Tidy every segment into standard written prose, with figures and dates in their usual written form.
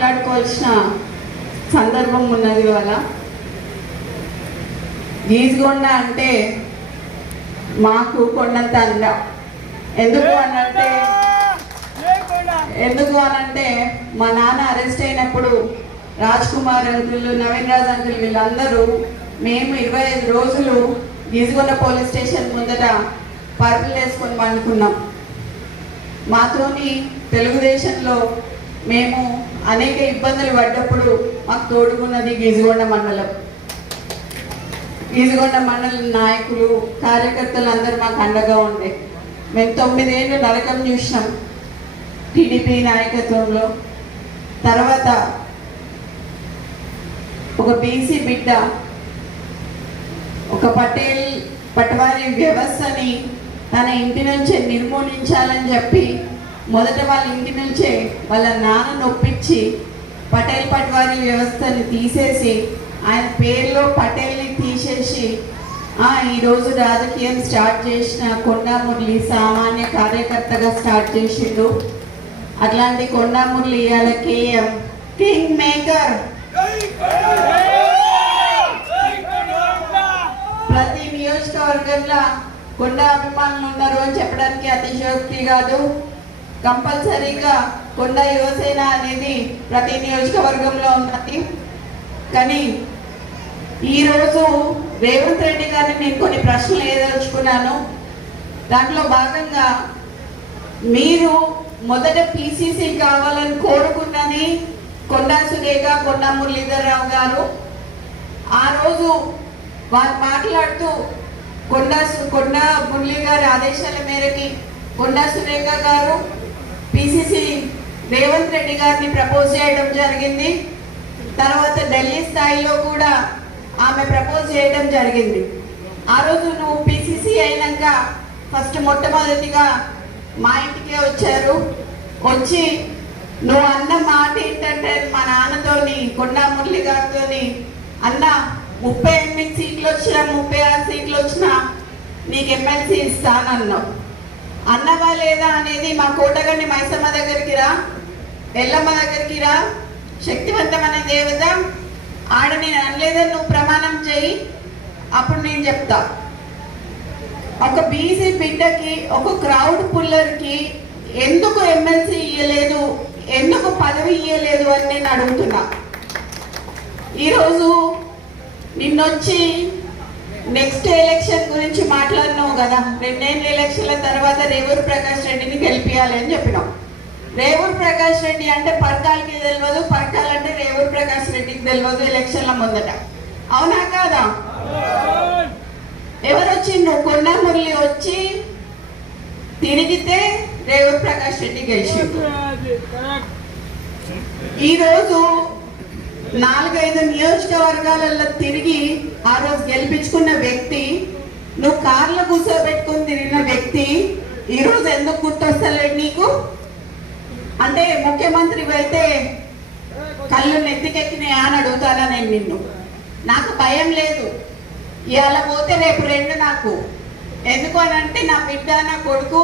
మాట్లాడుకోవాల్సిన సందర్భం ఉన్నది ఇవాళ. గీజగొండ అంటే మాకు కొండంత అండ. ఎందుకు అనంటే మా నాన్న అరెస్ట్ అయినప్పుడు రాజ్ కుమార్ అంకుల్, నవీన్ రాజ్ అంకుల్ వీళ్ళందరూ మేము 25 రోజులు గీజగొండ పోలీస్ స్టేషన్ ముందట పరుపులు వేసుకొని పండుకున్నాం. మాతోని తెలుగుదేశంలో మేము అనేక ఇబ్బందులు పడ్డప్పుడు మాకు తోడుకున్నది గీజగొండ మండలం. గీజగొండ మండలం నాయకులు, కార్యకర్తలు అందరూ మాకు అండగా ఉండే. మేము 9 ఏళ్ళు నరకం చూసినాం టీడీపీ నాయకత్వంలో. తర్వాత ఒక బీసీ బిడ్డ ఒక పటవారీ వ్యవస్థని తన ఇంటి నుంచే నిర్మూలించాలని చెప్పి మొదట వాళ్ళ ఇంటి నుంచే వాళ్ళ నాన్నను ఒప్పించి పటవారీ వ్యవస్థని తీసేసి ఆయన పేరులో పటేల్ని తీసేసి ఈరోజు రాజకీయం స్టార్ట్ చేసిన కొండా మురళి సామాన్య కార్యకర్తగా స్టార్ట్ చేసిండు. అట్లాంటి కొండా మురళి ఇవాళ కేఎం కింగ్ మేకర్. ప్రతి నియోజకవర్గంలో కొండా అభిమానులు ఉన్నారు అని చెప్పడానికి అతిశయోక్తి కాదు. కంపల్సరీగా కొండా యువసేన అనేది ప్రతి నియోజకవర్గంలో ఉన్నది. కానీ ఈరోజు రేవంత్ రెడ్డి గారిని నేను కొన్ని ప్రశ్నలు వేయదలుచుకున్నాను. దాంట్లో భాగంగా మీరు మొదట పిసిసి కావాలని కోరుకున్నది కొండా సురేఖ, కొండా మురళీధరరావు గారు. ఆ రోజు వారు మాట్లాడుతూ కొండా మురళి గారి ఆదేశాల మేరకి కొండా సురేఖ గారు పిసిసి రేవంత్ రెడ్డి గారిని ప్రపోజ్ చేయడం జరిగింది. తర్వాత ఢిల్లీ స్థాయిలో కూడా ఆమె ప్రపోజ్ చేయడం జరిగింది. ఆ రోజు నువ్వు పిసిసి అయినాక ఫస్ట్ మొట్టమొదటిగా మా ఇంటికే వచ్చారు. వచ్చి నువ్వు అన్న మాట ఏంటంటే మా నాన్నతోని కొండా మురళి గారితోని అన్న 38 సీట్లు వచ్చినా 36 సీట్లు వచ్చినా నీకు ఎమ్మెల్సీ ఇస్తానన్నావు. అన్నవా లేదా అనేది మా కోటగండి మైసమ్మ దగ్గరికి రా, ఎల్లమ్మ దగ్గరికి రా, శక్తివంతమైన దేవత ఆడ నేను అనలేదని నువ్వు ప్రమాణం చేయి, అప్పుడు నేను చెప్తా. ఒక బీసీ బిడ్డకి, ఒక క్రౌడ్ పుల్లర్కి ఎందుకు ఎమ్మెల్సీ ఇయ్యలేదు, ఎందుకు పదవి ఇయ్యలేదు అని నేను అడుగుతున్నా. ఈరోజు నిన్నొచ్చి నెక్స్ట్ ఎలక్షన్ గురించి మాట్లాడినావు కదా. 2 ఎలక్షన్ల తర్వాత రేవూరు ప్రకాష్ రెడ్డిని గెలిపియాలి అని చెప్పినాం. రేవూరు ప్రకాష్ రెడ్డి అంటే పర్కాలకి తెలియదు, పర్కాలంటే రేవూరు ప్రకాష్ రెడ్డికి తెలియదు ఎలక్షన్ల ముందట. అవునా కాదా? ఎవరు వచ్చిండ్రు? కొండా మురళి వచ్చి తిరిగితే రేవూరు ప్రకాష్ రెడ్డి గెలిచిండు. ఈరోజు 4-5 నియోజకవర్గాలలో తిరిగి ఆ రోజు గెలిపించుకున్న వ్యక్తి, నువ్వు కార్లో కూర్చోబెట్టుకుని తిరిగిన వ్యక్తి ఈరోజు ఎందుకు గుర్తొస్తలేడు నీకు? అంటే ముఖ్యమంత్రి అయితే కళ్ళు నెత్తికెక్కినాయా అని అడుగుతానా నేను నిన్ను? నాకు భయం లేదు. ఇవాళ పోతే రేపు 2 నాకు. ఎందుకు అని అంటే నా బిడ్డ, నా కొడుకు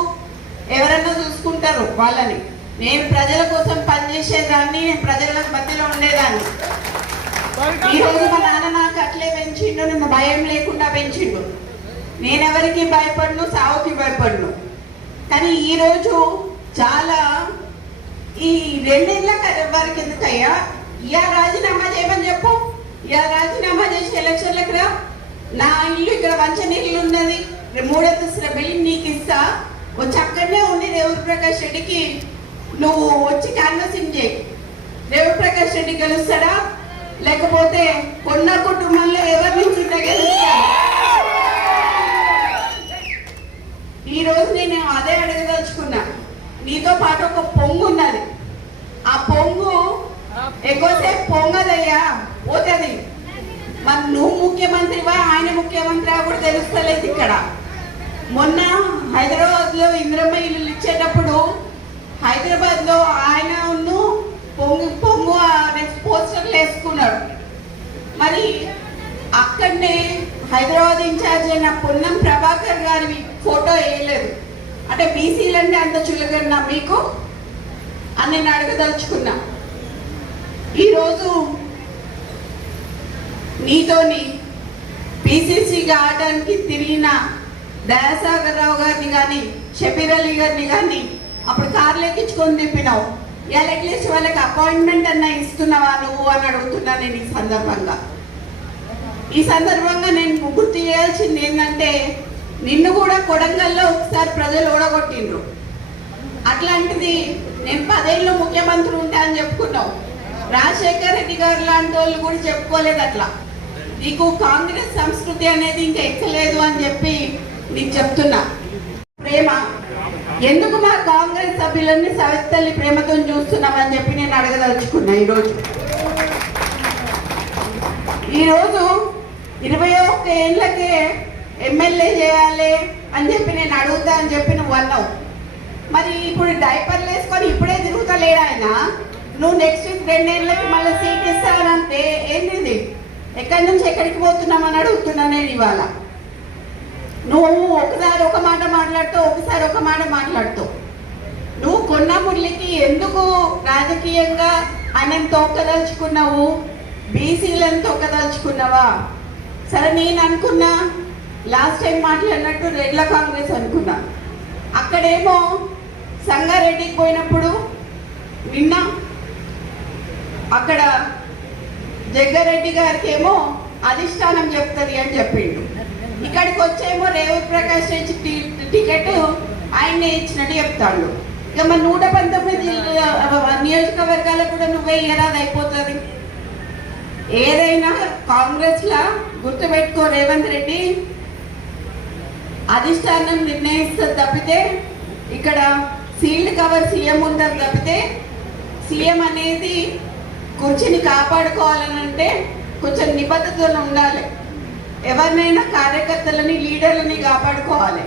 ఎవరన్నా చూసుకుంటారు వాళ్ళని. నేను ప్రజల కోసం పనిచేసేదాన్ని, నేను ప్రజల మధ్యలో ఉండేదాన్ని. ఈరోజు మా నాన్న నాకు అట్లే పెంచిండు, నన్ను భయం లేకుండా పెంచిండు. నేనెవరికి భయపడను, సావుకి భయపడను. కానీ ఈరోజు చాలా ఈ 2 ఏళ్ళ వారికి ఎందుకయ్యా ఇవాళ రాజీనామా చేయమని చెప్పు. ఇవాళ రాజీనామా చేసి ఎలక్షన్లకు రా. నా ఇల్లు ఇక్కడ మంచినీళ్ళు ఉన్నది, 3 అంతస్తుల బిల్డింగ్ నీకు ఇస్తా. వచ్చి అక్కడనే ఉండి రేవూరు ప్రకాష్ రెడ్డికి నువ్వు వచ్చి క్యాన్వసింగ్ చేయి. రేవూరు ప్రకాష్ రెడ్డి గెలుస్తాడా, లేకపోతే కొండ కుటుంబంలో ఎవరి నుంచి గెలుస్తాడు? ఈరోజు నేను అదే అడగదలుచుకున్నా. నీతో పాటు ఒక పొంగు ఉన్నది. ఆ పొంగు ఎక్కువసేపు పొంగదయ్యా, పోతుంది. మరి నువ్వు ముఖ్యమంత్రివా, ఆయన ముఖ్యమంత్రివా కూడా తెలుస్తలేదు ఇక్కడ. మొన్న హైదరాబాద్లో ఇంద్రమ్మ ఇల్లు ఇచ్చేటప్పుడు హైదరాబాద్లో ఆయన పొంగు పోస్టర్లు వేసుకున్నాడు. మరి అక్కడనే హైదరాబాద్ ఇన్ఛార్జ్ అయిన పొన్నం ప్రభాకర్ గారి ఫోటో వేయలేదు. అంటే బీసీలంటే అంత చులకన్నా మీకు అని నేను అడగదలుచుకున్నా. ఈరోజు నీతోని పిసిసి ఆడడానికి తిరిగిన దయాసాగర్ రావు గారిని కానీ షబీర్ అలీ గారిని కానీ అప్పుడు కార్లు ఎక్కించుకొని తిప్పినావు. ఇవాళ అట్లీస్ట్ వాళ్ళకి అపాయింట్మెంట్ అన్నా ఇస్తున్నావా నువ్వు అని అడుగుతున్నా నేను ఈ సందర్భంగా నేను గుర్తు చేయాల్సింది ఏంటంటే నిన్ను కూడా కొడంగల్లో ఒకసారి ప్రజలు ఓడగొట్టిండ్రు. అట్లాంటిది నేను 10 ఏళ్ళు ముఖ్యమంత్రి ఉంటా అని చెప్పుకున్నావు. రాజశేఖర్ రెడ్డి గారు లాంటి వాళ్ళు కూడా చెప్పుకోలేదు అట్లా. నీకు కాంగ్రెస్ సంస్కృతి అనేది ఇంకా ఎక్కలేదు అని చెప్పి నీకు చెప్తున్నా. ప్రేమ ఎందుకు మా కాంగ్రెస్ సభ్యులన్నీ సవితల్లి ప్రేమతో చూస్తున్నామని చెప్పి నేను అడగదలుచుకున్నా. ఈరోజు 21 ఏళ్ళకే ఎమ్మెల్యే చేయాలి అని చెప్పి నేను అడుగుతా అని చెప్పి నువ్వు అన్నావు. మరి ఇప్పుడు డైపర్లు వేసుకొని ఇప్పుడే తిరుగుతలేడు ఆయన. నువ్వు నెక్స్ట్ 2 ఏళ్ళకి మళ్ళీ సీట్ ఇస్తానంటే ఏంటిది? ఎక్కడి నుంచి ఎక్కడికి పోతున్నామని అడుగుతున్నా నేను ఇవాళ. నువ్వు ఒకసారి ఒక మాట మాట్లాడుతావు, ఒకసారి ఒక మాట మాట్లాడుతావు. నువ్వు కొన్న మురళికి ఎందుకు రాజకీయంగా ఆయన తోకదలుచుకున్నావు? బీసీలను తొక్కదలుచుకున్నావా? సరే, నేను అనుకున్నా లాస్ట్ టైం మాట్లాడినట్టు రెడ్ల కాంగ్రెస్ అనుకున్నా. అక్కడేమో సంగారెడ్డికి పోయినప్పుడు నిన్న అక్కడ జగ్గారెడ్డి గారికి ఏమో అధిష్టానం చెప్తుంది అని చెప్పిండు. ఇక్కడికి వచ్చేమో రేవంత్ ప్రకాష్ రెడ్డి టికెట్ ఆయన్నే ఇచ్చినట్టు చెప్తాడు. ఇక మరి 119 నియోజకవర్గాలకు కూడా నువ్వే ఇయరాది అయిపోతుంది. ఏదైనా కాంగ్రెస్ లా గుర్తుపెట్టుకో, రేవంత్ రెడ్డి అధిష్టానం నిర్ణయిస్తుంది తప్పితే ఇక్కడ సీల్డ్ కవర్ సీఎం ఉంటుంది తప్పితే సీఎం అనేది కుర్చీని కాపాడుకోవాలని అంటే కొంచెం నిబద్ధతలు ఉండాలి. ఎవరినైనా కార్యకర్తలని లీడర్లని కాపాడుకోవాలి.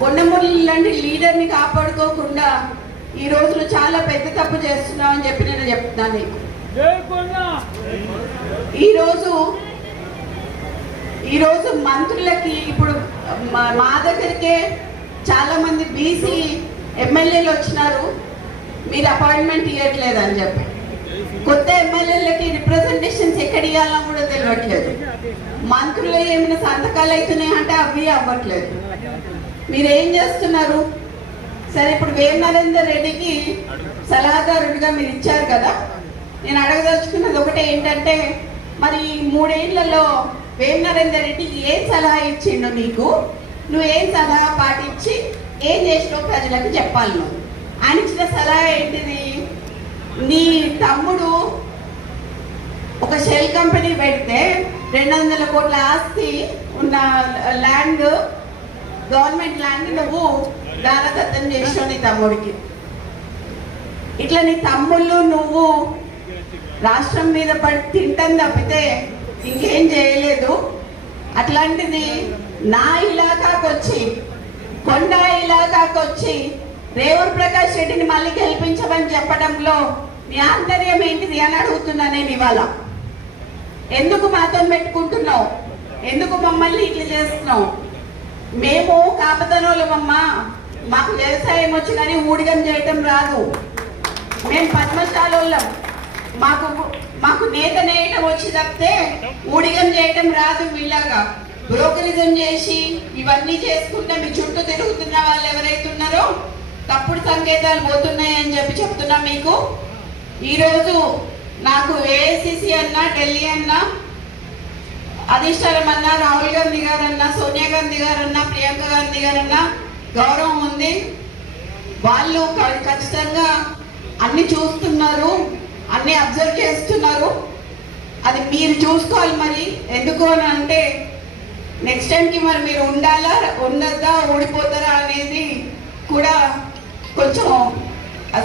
పొన్నమురళి లాంటి లీడర్ని కాపాడుకోకుండా ఈ రోజులు చాలా పెద్ద తప్పు చేస్తున్నావు అని చెప్పి నేను చెప్తున్నాను నీకు. ఈరోజు మంత్రులకి ఇప్పుడు మా దగ్గరికే చాలా మంది బీసీ ఎమ్మెల్యేలు వచ్చినారు, మీరు అపాయింట్మెంట్ ఇవ్వట్లేదు అని చెప్పి. కొత్త ఎమ్మెల్యేలకి రిప్రజెంటేషన్స్ ఎక్కడ ఇవ్వాలని కూడా తెలియట్లేదు. మంత్రులు ఏమైనా సంతకాలు అవుతున్నాయి అంటే అవి అవ్వట్లేదు. మీరేం చేస్తున్నారు? సరే, ఇప్పుడు వేం నరేందర్ రెడ్డికి సలహాదారుడిగా మీరు ఇచ్చారు కదా. నేను అడగదలుచుకున్నది ఒకటే ఏంటంటే, మరి 3 ఏళ్లలో వేం నరేందర్ రెడ్డికి ఏం సలహా ఇచ్చిండు నీకు? నువ్వేం సలహా పాటించి ఏం చేసినావు ప్రజలకు చెప్పాలి. నువ్వు ఆయన ఇచ్చిన సలహా ఏంటిది? నీ తమ్ముడు ఒక షెల్ కంపెనీ పెడితే 200 కోట్ల ఆస్తి ఉన్న ల్యాండ్, గవర్నమెంట్ ల్యాండ్ నువ్వు దానదత్తం చేసావు నీ తమ్ముడికి. ఇట్లా నీ తమ్ముళ్ళు నువ్వు రాష్ట్రం మీద పడి తింటాం తప్పితే ఇంకేం చేయలేదు. అట్లాంటిది నా ఇలాకాకు వచ్చి, కొండ ఇలాకాకు వచ్చి రేవంత్ ప్రకాష్ రెడ్డిని మళ్ళీ గెలిపించమని చెప్పడంలో నీ ఆంతర్యం ఏంటిది అని అడుగుతున్నా నేను ఇవాళ. ఎందుకు మాతో పెట్టుకుంటున్నావు? ఎందుకు మమ్మల్ని ఇట్లా చేస్తున్నావు? మేము కాపతనోళ్ళమమ్మా, మాకు వ్యవసాయం వచ్చి కానీ ఊడిగం చేయటం రాదు. మేము పద్మశాలోళ్ళం, మాకు నేత నేయటం వచ్చి తప్పితే ఊడిగం చేయటం రాదు. మీలాగా బ్రోకరిజం చేసి ఇవన్నీ చేసుకుంటే మీ చుట్టూ తిరుగుతున్న వాళ్ళు ఎవరైతే ఉన్నారో తప్పుడు సంకేతాలు పోతున్నాయి అని చెప్పి చెప్తున్నా మీకు. ఈరోజు నాకు ఏఐసిసి అన్నా, ఢిల్లీ అన్నా, అధిష్టానం అన్నా, రాహుల్ గాంధీ గారన్నా, సోనియా గాంధీ గారన్నా, ప్రియాంక గాంధీ గారన్నా గౌరవం ఉంది. వాళ్ళు ఖచ్చితంగా అన్ని చూస్తున్నారు, అన్ని అబ్జర్వ్ చేస్తున్నారు. అది మీరు చూసుకోవాలి. మరి ఎందుకు అని అంటే నెక్స్ట్ టైంకి మరి మీరు ఉండాలా, ఉండద్దా, ఓడిపోతారా అనేది కూడా కొంచెం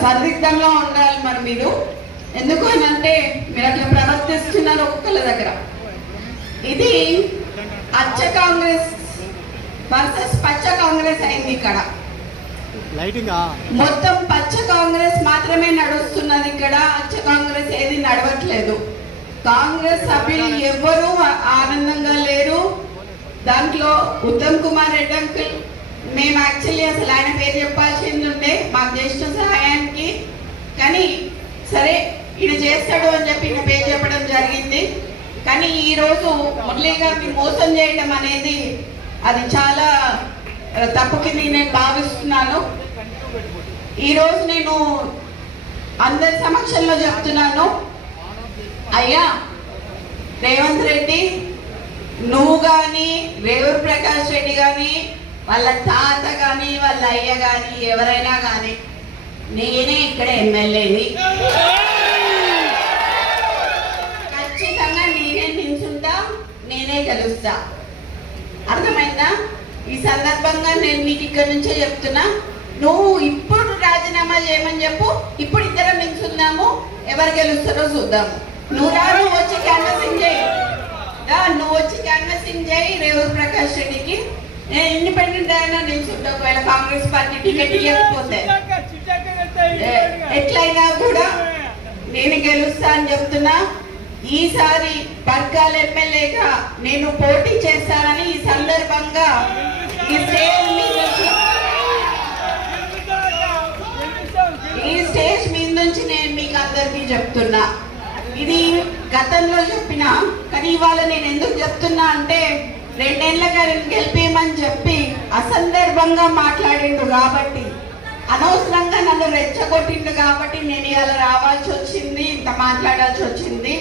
సందిగ్ధంలో ఉండాలి. మరి మీరు ఎందుకు అని అంటే మీరు అట్లా ప్రవర్తిస్తున్నారు ఒక్కొక్కళ్ళ దగ్గర. ఇది అచ్చ కాంగ్రెస్ వర్సెస్ పచ్చ కాంగ్రెస్ అయింది. ఇక్కడ మొత్తం పచ్చ కాంగ్రెస్ మాత్రమే నడుస్తున్నది. ఇక్కడ అచ్చ కాంగ్రెస్ ఏది నడవట్లేదు. కాంగ్రెస్ సభ్యులు ఎవ్వరూ ఆనందంగా లేరు. దాంట్లో ఉత్తమ్ కుమార్ రెడ్డి అంకుల్, మేము యాక్చువల్లీ అసలు ఆయన పేరు చెప్పాల్సింది ఉండే మాకు చేసిన సహాయానికి. కానీ సరే, ఈయన చేస్తాడు అని చెప్పి ఈయన పేరు చెప్పడం జరిగింది. కానీ ఈరోజు మురళీ గారిని మోసం చేయడం అనేది అది చాలా తప్పు కింద నేను భావిస్తున్నాను. ఈరోజు నేను అందరి సమక్షంలో చెప్తున్నాను, అయ్యా రేవంత్ రెడ్డి, నువ్వు కానీ రేవూరు ప్రకాష్ రెడ్డి కానీ వాళ్ళ తాత కానీ వాళ్ళ అయ్య కానీ ఎవరైనా కానీ నేనే ఇక్కడ ఎమ్మెల్యేని, ఖచ్చితంగా నేనే నిల్చుంటా, నేనే గెలుస్తా. అర్థమైందా? ఈ సందర్భంగా నేను నీకు ఇక్కడ నుంచే చెప్తున్నా, నువ్వు ఇప్పుడు రాజీనామా చేయమని చెప్పు, ఇప్పుడు ఇద్దరం నిల్చుందాము, ఎవరు గెలుస్తారో చూద్దాము. నువ్వు వచ్చి క్యాన్వసింగ్ చేయి, నువ్వు వచ్చి క్యాన్వసింగ్ చేయి రేవూరు ప్రకాష్ రెడ్డికి. నేను ఇండిపెండెంట్ అయినా నిల్చుంటా, ఒకవేళ కాంగ్రెస్ పార్టీ టికెట్ ఇవ్వకపోతే ఎట్లయినా కూడా నేను గెలుస్తా అని చెప్తున్నా. ఈసారి పర్కాల ఎమ్మెల్యేగా నేను పోటీ చేస్తానని ఈ సందర్భంగా ఈ స్టేజ్ మీద నుంచి నేను మీకు అందరికీ చెప్తున్నా. ఇది గతంలో చెప్పినా, కానీ ఇవాళ నేను ఎందుకు చెప్తున్నా అంటే 2 ఏళ్ల గారిని గెలిపేయమని చెప్పి అసందర్భంగా మాట్లాడిండు కాబట్టి, అనవసరంగా నన్ను రెచ్చగొట్టిండు కాబట్టి నేను ఇవాళ రావాల్సి వచ్చింది, ఇంత మాట్లాడాల్సి వచ్చింది.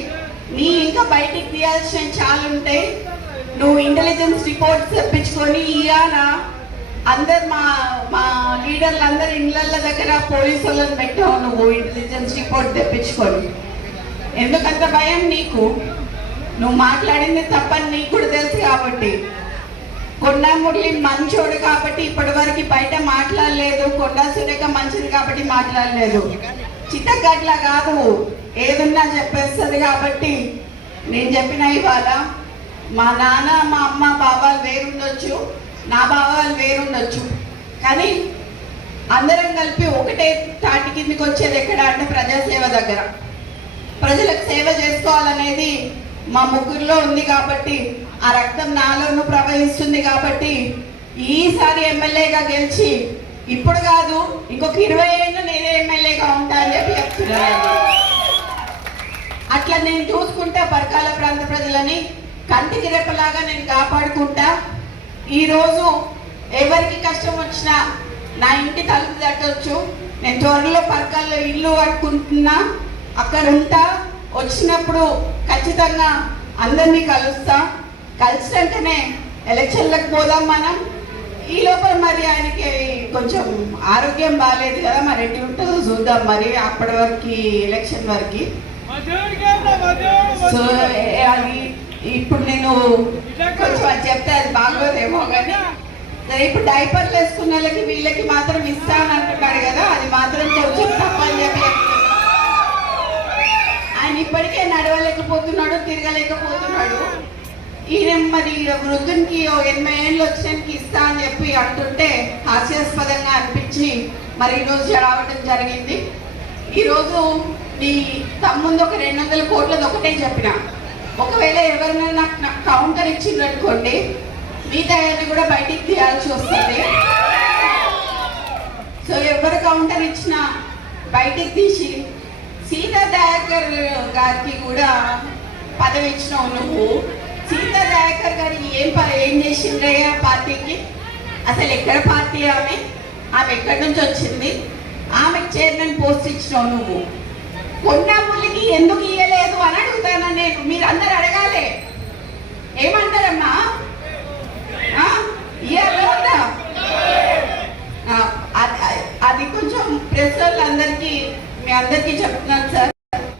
నీ ఇంకా బయటికి తీయాల్సిన చాలా ఉంటాయి. నువ్వు ఇంటెలిజెన్స్ రిపోర్ట్స్ తెప్పించుకొని ఇవాళ అందరు మా లీడర్లు అందరు ఇళ్ళ దగ్గర పోలీసు వాళ్ళని పెట్టావు, నువ్వు ఇంటెలిజెన్స్ రిపోర్ట్ తెప్పించుకొని. ఎందుకంత భయం నీకు? నువ్వు మాట్లాడింది తప్పని నీకు కూడా తెలుసు కాబట్టి. కొండా మురళి మంచోడు కాబట్టి ఇప్పటి వరకు బయట మాట్లాడలేదు, కొండా సురేఖ మంచిది కాబట్టి మాట్లాడలేదు. చిత్తగట్ల కాదు, ఏదున్నా చెప్పేస్తుంది కాబట్టి నేను చెప్పిన ఇవాళ మా నాన్న మా అమ్మ బాబాలు వేరుండొచ్చు, నా బాబాలు వేరుండొచ్చు, కానీ అందరం కలిపి ఒకటే తాటి కిందికి వచ్చేది ఎక్కడ అంటే ప్రజాసేవ దగ్గర. ప్రజలకు సేవ చేసుకోవాలనేది మా ముగ్గురులో ఉంది కాబట్టి, ఆ రక్తం నాలోనూ ప్రవహిస్తుంది కాబట్టి ఈసారి ఎమ్మెల్యేగా గెలిచి ఇప్పుడు కాదు ఇంకొక 20 ఏళ్ళు నేనే ఎమ్మెల్యేగా ఉంటా అని చెప్పి చెప్తున్నాను. అట్లా నేను చూసుకుంటా పరకాల ప్రాంత ప్రజలని కంటికి రెప్పలాగా నేను కాపాడుకుంటా. ఈరోజు ఎవరికి కష్టం వచ్చినా నా ఇంటి తలుపు తట్టవచ్చు. నేను త్వరలో పరకాల్లో ఇల్లు కట్టుకుంటున్నా, అక్కడ ఉంటా. వచ్చినప్పుడు ఖచ్చితంగా అందరినీ కలుస్తా. కలిసినాకనే ఎలక్షన్లకు పోదాం మనం. ఈ లోపల మరి ఆయనకి కొంచెం ఆరోగ్యం బాగాలేదు కదా, మరి ఎట్టి ఉంటుందో చూద్దాం. మరి అప్పటి వరకు ఎలక్షన్ వరకు సో అది ఇప్పుడు నేను కొంచెం అది చెప్తే అది బాగోదేమో, కానీ సరే ఇప్పుడు డైపర్లు వేసుకున్న వాళ్ళకి వీళ్ళకి మాత్రం ఇస్తాను అంటున్నాడు కదా, అది మాత్రం కొంచెం తప్పని చెప్పి ఆయన ఇప్పటికే నడవలేకపోతున్నాడు, తిరగలేకపోతున్నాడు. ఈయన మరి వృద్ధునికి 80 ఏళ్ళు వచ్చినానికి ఇస్తా అని చెప్పి అంటుంటే హాస్యాస్పదంగా అనిపించి మరి ఈరోజు రావడం జరిగింది. ఈరోజు నీ తమ్ముందు ఒక 200 కోట్లది ఒకటే చెప్పిన, ఒకవేళ ఎవరైనా నాకు కౌంటర్ ఇచ్చిందనుకోండి మిగతా కూడా బయటికి తీయాల్సి వస్తుంది. సో ఎవరు కౌంటర్ ఇచ్చినా బయటికి తీసి సీతా దయాకర్ గారికి కూడా పదవి ఇచ్చినావు నువ్వు. సీతా దయాకర్ గారు ఏం చేసిండ్రయ్యా పార్టీకి? అసలు ఎక్కడ పార్టీ ఆమె ఎక్కడి నుంచి వచ్చింది? ఆమెకు చైర్మన్ పోస్ట్ ఇచ్చినావు నువ్వు. కొండా మురళికి ఎందుకు ఇయ్యలేదు అని అడుగుతానా నేను. మీరు అందరు అడగాలి, ఏమంటారమ్మా? ఇయ్యాలా? అది కొంచెం ప్రెస్ వాళ్ళందరికీ మీ అందరికీ చెప్తున్నాను సార్.